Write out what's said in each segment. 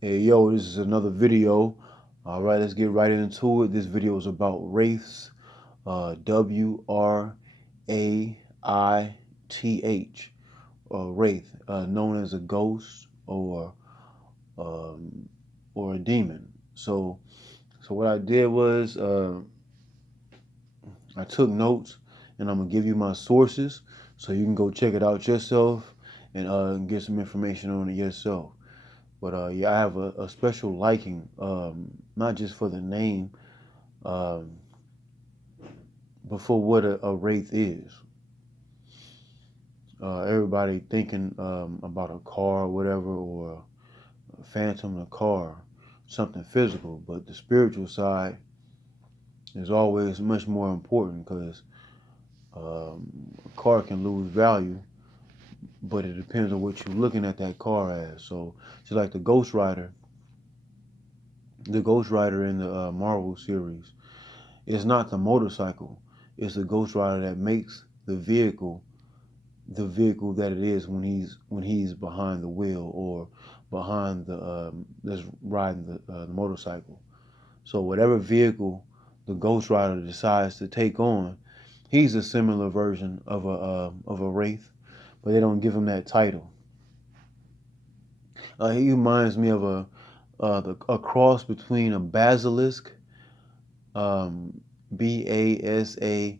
Hey yo, this is another video. All right, let's get right into it. This video is about wraiths. Wraith, wraith, known as a ghost um, or a demon. So what I did was I took notes, and I'm gonna give you my sources so you can go check it out yourself and get some information on it yourself. But yeah, I have a special liking, not just for the name, um, but for what a wraith is. Everybody thinking about a car or whatever, or a phantom, a car, something physical, but the spiritual side is always much more important because a car can lose value, but it depends on what you're looking at that car as. So, just like the Ghost Rider in the Marvel series, it's not the motorcycle. It's the Ghost Rider that makes the vehicle that it is when he's behind the wheel or behind the that's riding the motorcycle. So whatever vehicle the Ghost Rider decides to take on, he's a similar version of a wraith, but they don't give him that title. He reminds me of a cross between a basilisk, um, Basalisk,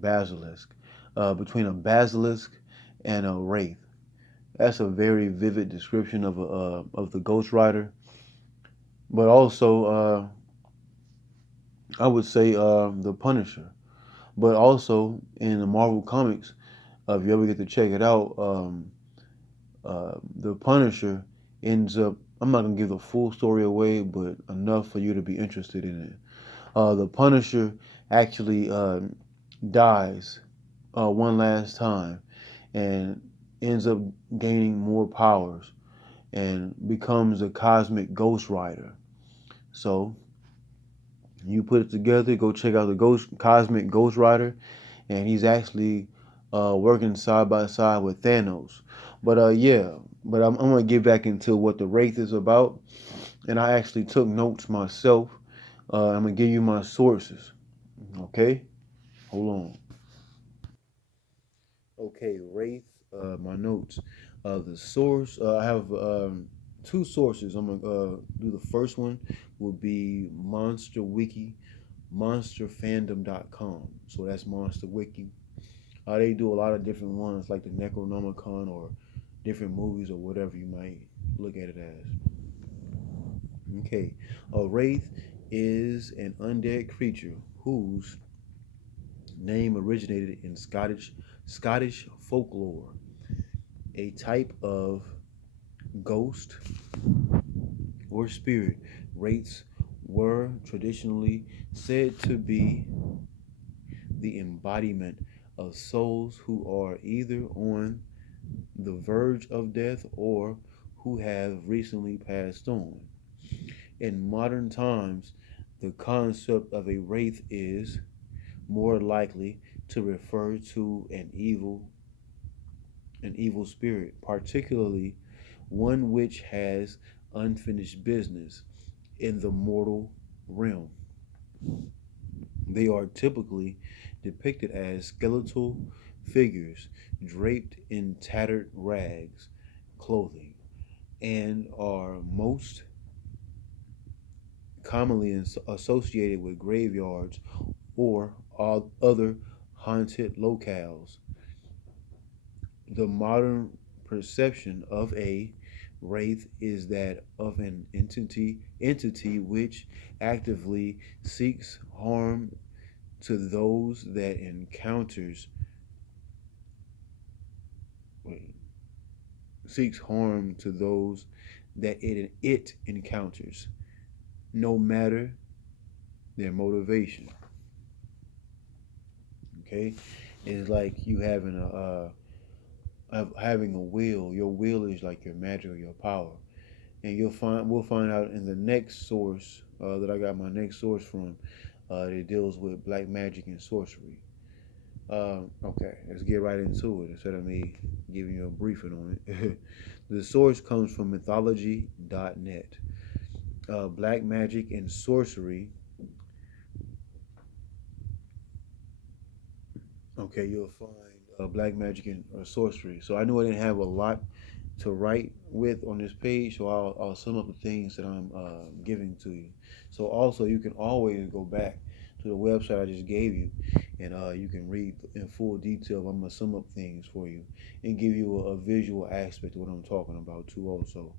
basilisk, between a basilisk and a wraith. That's a very vivid description of the Ghost Rider. But also, I would say the Punisher. But also in the Marvel comics, if you ever get to check it out, the Punisher ends up. I'm not gonna give the full story away, but enough for you to be interested in it. The Punisher actually dies one last time and ends up gaining more powers and becomes a cosmic ghost rider. So you put it together, go check out the cosmic ghost rider, and he's actually working side by side with Thanos. But yeah, but I'm gonna get back into what the Wraith is about, and I actually took notes myself. I'm gonna give you my sources. Okay, hold on. Okay, Wraith. My notes. The source. I have two sources. I'm gonna do the first one. Will be Monster Wiki, monsterfandom.com. So that's Monster Wiki. They do a lot of different ones like the Necronomicon or different movies or whatever you might look at it as. Okay, a wraith is an undead creature whose name originated in Scottish folklore. A type of ghost or spirit. Wraiths were traditionally said to be the embodiment of souls who are either on the verge of death or who have recently passed on. In modern times, the concept of a wraith is more likely to refer to an evil spirit, particularly one which has unfinished business in the mortal realm. They are typically depicted as skeletal figures draped in tattered rags, clothing, and are most commonly associated with graveyards or other haunted locales. The modern perception of a wraith is that of an entity which actively seeks harm to those that encounters seeks harm to those that it encounters, no matter their motivation. Okay, it's like you having having a will. Your will is like your magic or your power, and we'll find out in the next source that I got my next source from. That deals with black magic and sorcery. Okay, let's get right into it instead of me giving you a briefing on it. The source comes from mythology.net. Black magic and sorcery. Okay, you'll find black magic and sorcery. So I knew I didn't have a lot to write with on this page, so I'll sum up the things that I'm giving to you. So also, you can always go back to the website I just gave you, and you can read in full detail. I'm gonna sum up things for you and give you a visual aspect of what I'm talking about too. Also,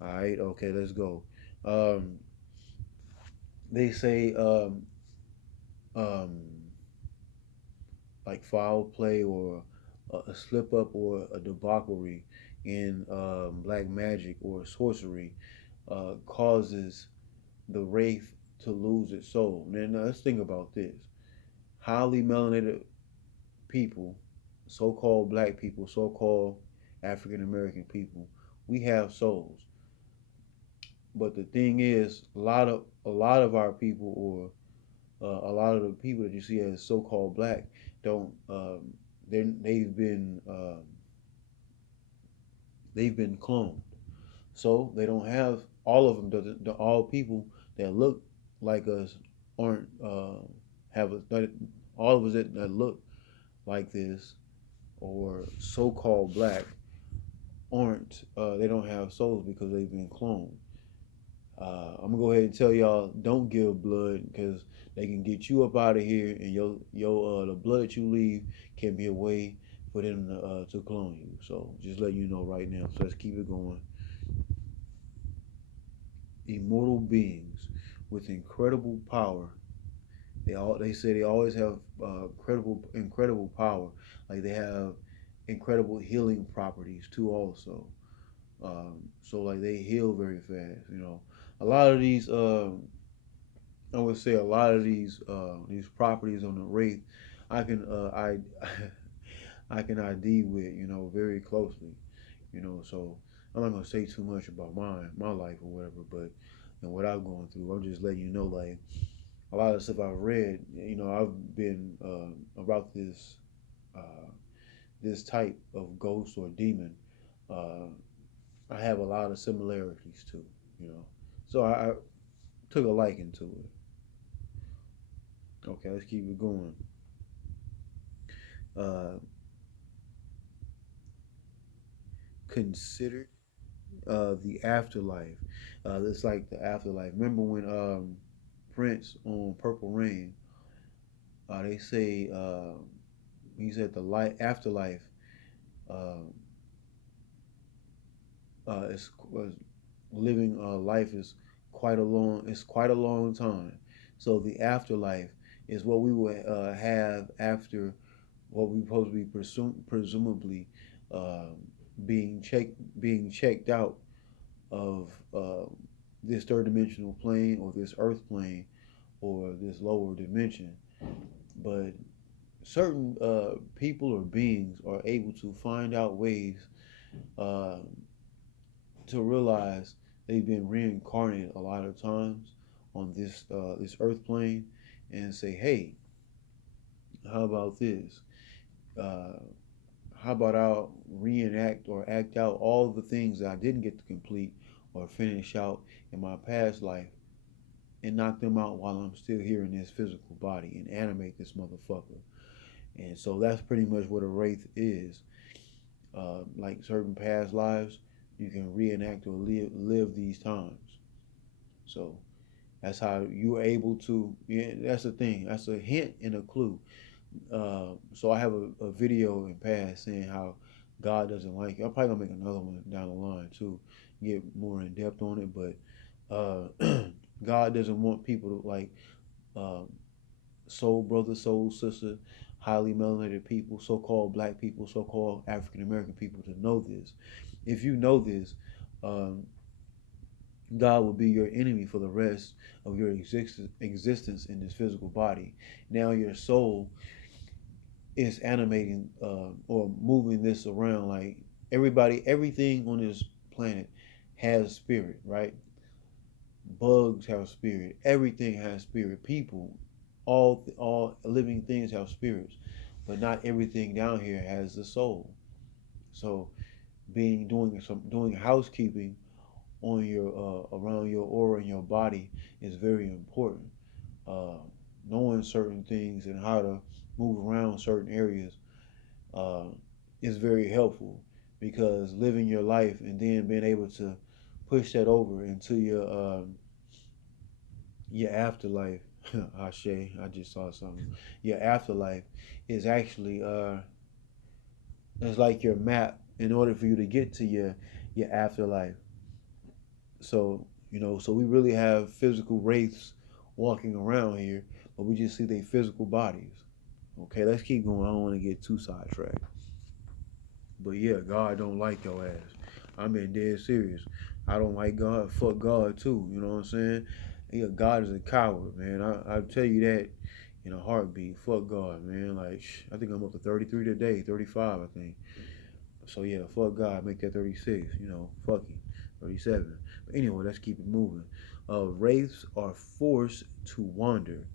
all right, okay, let's go. Um, they say um, like foul play or a slip up or a debauchery in black magic or sorcery causes the wraith to lose its soul. Now let's think about this. Highly melanated people, so-called black people, so-called African American people, we have souls. But the thing is, a lot of our people, or a lot of the people that you see as so-called black, don't. They've been cloned, so they don't have all of them. All people that look like us aren't have a, all of us that look like this or so-called black aren't. They don't have souls because they've been cloned. I'm gonna go ahead and tell y'all, don't give blood because they can get you up out of here, and your the blood that you leave can be a way for them to clone you. So just letting you know right now. So let's keep it going. Immortal beings with incredible power. They say they always have incredible power. Like they have incredible healing properties too. Also, so like they heal very fast. A lot of these I would say a lot of these properties on the wraith, I can I can ID with very closely. So I'm not gonna say too much about my life or whatever, but and what I'm going through. I'm just letting you know, like a lot of stuff I've read. I've been about uh, this type of ghost or demon. Uh, I have a lot of similarities too. You know, so I took a liking to it. Okay, let's keep it going. Uh, Considered the afterlife. It's like the afterlife. Remember when Prince on Purple Rain? They say he said the life afterlife uh, is living life is quite a long. It's quite a long time. So the afterlife is what we will have after what we supposed to be presumably uh, being checked out of this third dimensional plane or this earth plane or this lower dimension. But certain people or beings are able to find out ways uh, to realize they've been reincarnated a lot of times on this earth plane and say, hey, how about this? Uh, how about I reenact or act out all the things that I didn't get to complete or finish out in my past life and knock them out while I'm still here in this physical body and animate this motherfucker. And so that's pretty much what a wraith is. Like certain past lives, you can reenact or live these times. So that's how you're able to. Yeah, that's the thing. That's a hint and a clue. So I have a video in past saying how God doesn't like it. I'm probably gonna make another one down the line too, get more in depth on it. But God doesn't want people to like uh, soul brother, soul sister, highly melanated people, so-called black people, so-called African American people to know this. If you know this, um, God will be your enemy for the rest of your existence in this physical body. Now your soul is animating or moving this around. Like everything on this planet has spirit, right? Bugs have spirit. Everything has spirit. People, all living things have spirits. but not everything down here has a soul. So doing housekeeping on your around your aura and your body is very important. Uh, Knowing certain things and how to move around certain areas uh, is very helpful, because living your life and then being able to push that over into your afterlife. Ashe, I just saw something. Your afterlife is actually it's like your map in order for you to get to your afterlife. So so we really have physical wraiths walking around here, but we just see their physical bodies. Okay, let's keep going. I don't want to get too sidetracked. But yeah, God don't like your ass. I'm being dead serious. I don't like God. Fuck God too. You know what I'm saying? Yeah, God is a coward, man. I'll tell you that in a heartbeat. Fuck God, man. Like, I think I'm up to 33 today, 35, I think. So yeah, fuck God, make that 36. Fuck him, 37. But anyway, let's keep it moving. Wraiths are forced to wander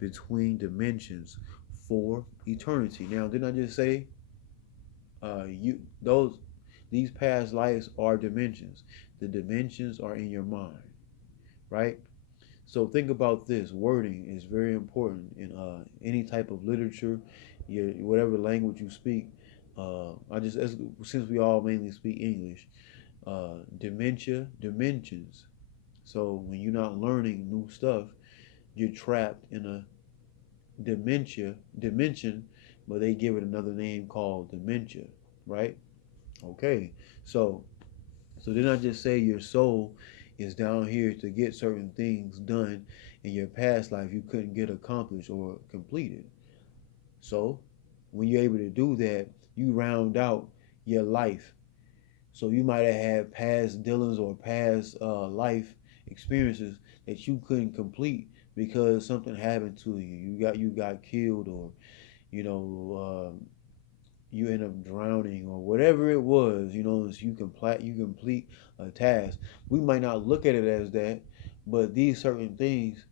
between dimensions for eternity. Now, didn't I just say you those these past lives are dimensions? The dimensions are in your mind, right? So think about this. Wording is very important in any type of literature, whatever language you speak. Since we all mainly speak English, dementia, dimensions. So when you're not learning new stuff, you're trapped in a dimension, but they give it another name called dementia, right? Okay, so didn't I just say your soul is down here to get certain things done in your past life you couldn't get accomplished or completed? So when you're able to do that, you round out your life. So you might have had past dealings or past life experiences that you couldn't complete because something happened to you. You got killed, or you know you end up drowning, or whatever it was. So you complete a task. We might not look at it as that, but these certain things,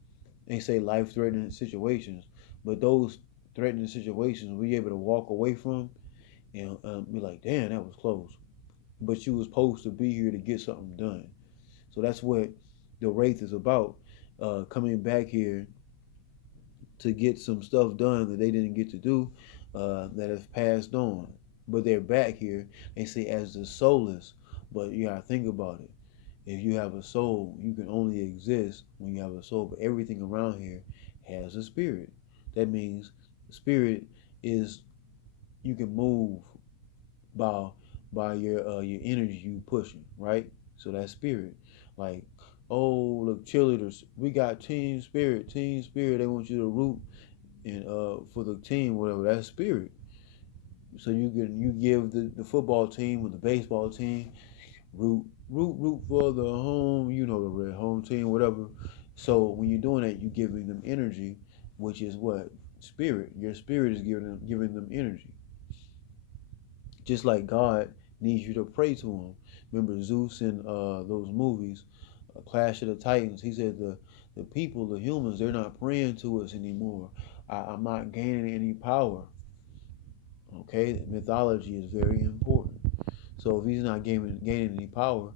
they say life-threatening situations, but those threatening situations we able to walk away from and be like, damn, that was close. But you was supposed to be here to get something done. So that's what the Wraith is about, coming back here to get some stuff done that they didn't get to do, that have passed on. But they're back here, they say, as the soulless. But you gotta think about it. If you have a soul, you can only exist when you have a soul. But everything around here has a spirit. That means the spirit is, you can move by your energy you pushing, right? So that's spirit. Like, oh, look, cheerleaders, we got team spirit, team spirit. They want you to root and for the team, whatever. That's spirit. So you give the football team or the baseball team root for the home, the red home team, whatever. So when you're doing that, you're giving them energy, which is what? Spirit. Your spirit is giving them energy. Just like God needs you to pray to him. Remember Zeus in those movies, Clash of the Titans. He said the people, the humans, they're not praying to us anymore. I'm not gaining any power. Okay, mythology is very important. So if he's not gaining any power,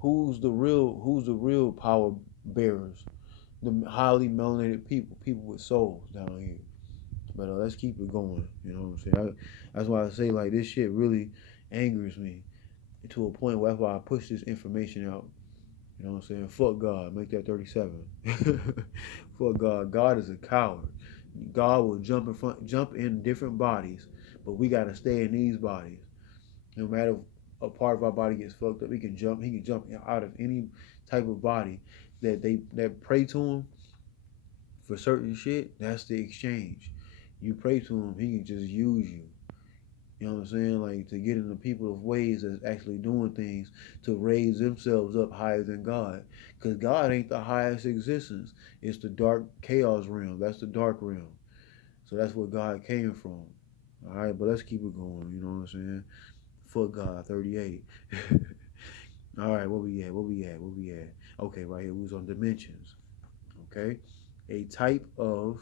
who's the real power bearers? The highly melanated people with souls down here. But let's keep it going. You know what I'm saying? That's why I say, like, this shit really angers me to a point where that's why I push this information out. You know what I'm saying? Fuck God. Make that 37. Fuck God. God is a coward. God will jump in different bodies, but we gotta stay in these bodies. No matter a part of our body gets fucked up, he can jump. He can jump out of any type of body that pray to him for certain shit. That's the exchange. You pray to him, he can just use you. You know what I'm saying? Like, to get in the people of ways that's actually doing things to raise themselves up higher than God. Because God ain't the highest existence. It's the dark chaos realm. That's the dark realm. So that's where God came from. All right, but let's keep it going. You know what I'm saying? Fuck God, 38. All right, what we at? Okay, right here, we was on dimensions. Okay? A type of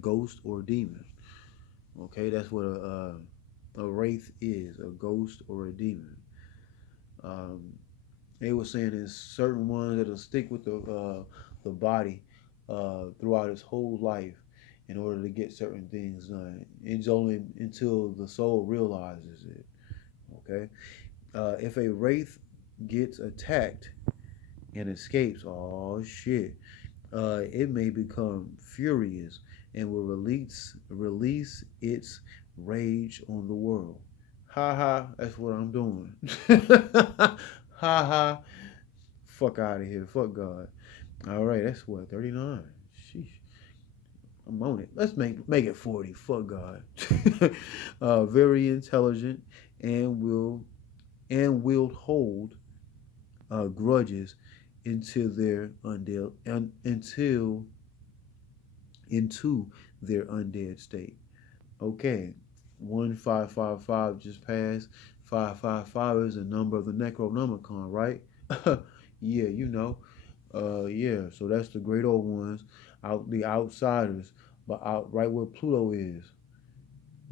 ghost or demon. Okay, that's what a wraith is, a ghost or a demon. Um, they were saying there's certain ones that'll stick with the body throughout its whole life in order to get certain things done. It's only until the soul realizes it. Okay, if a wraith gets attacked and escapes, oh shit, it may become furious and will release its rage on the world. Ha ha, that's what I'm doing. Ha ha, fuck out of here, fuck God. All right, that's what 39. Sheesh, I'm on it. Let's make it 40. Fuck God. Very intelligent and will hold grudges into their into their undead state. Okay, 1555 just passed. 555 is the number of the Necronomicon, right? Yeah, you know. Yeah, so that's the great old ones, the outsiders, but out right where Pluto is.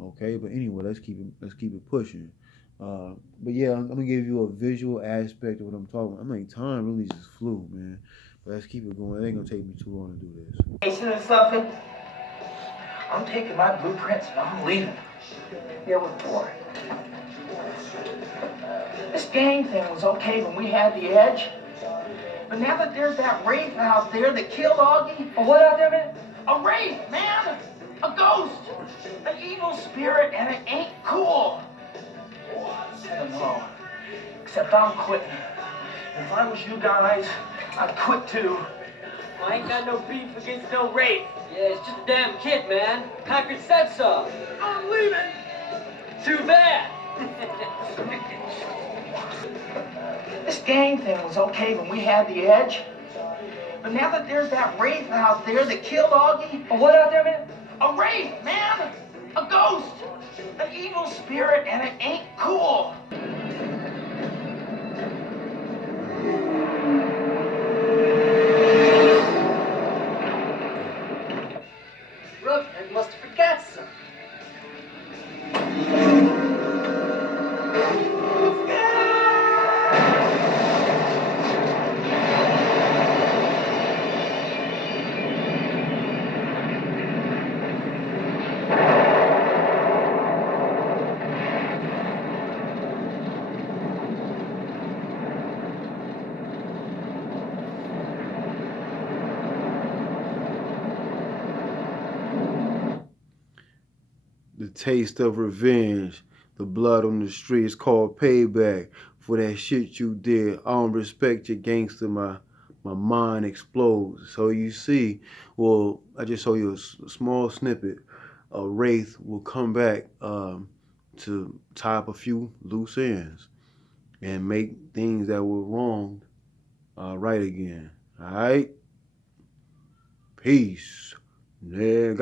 Okay, but anyway, let's keep it pushing. But yeah, I'm gonna give you a visual aspect of what I'm talking about. I mean, time really just flew, man. But let's keep it going. It ain't gonna take me too long to do this. Jason and something. I'm taking my blueprints and I'm leaving. Yeah, what for? This gang thing was okay when we had the edge. But now that there's that Wraith out there that killed Augie. A what out there, man? A Wraith, man! A ghost! An evil spirit, and it ain't cool. No. Except I'm quitting. If I was you guys, I'd quit too. I ain't got no beef against no Wraith. Yeah, it's just a damn kid, man. Packard said so. I'm leaving! Too bad. This gang thing was okay when we had the edge. But now that there's that Wraith out there that killed Augie. A what out there, man? A Wraith, man! A ghost! An evil spirit, and it ain't cool. Rook, I must have forgot something. The taste of revenge, the blood on the streets called payback for that shit you did. I don't respect your gangster, my mind explodes. So you see, well, I just show you a small snippet. A Wraith will come back to tie up a few loose ends and make things that were wrong right again. All right? Peace, nigga.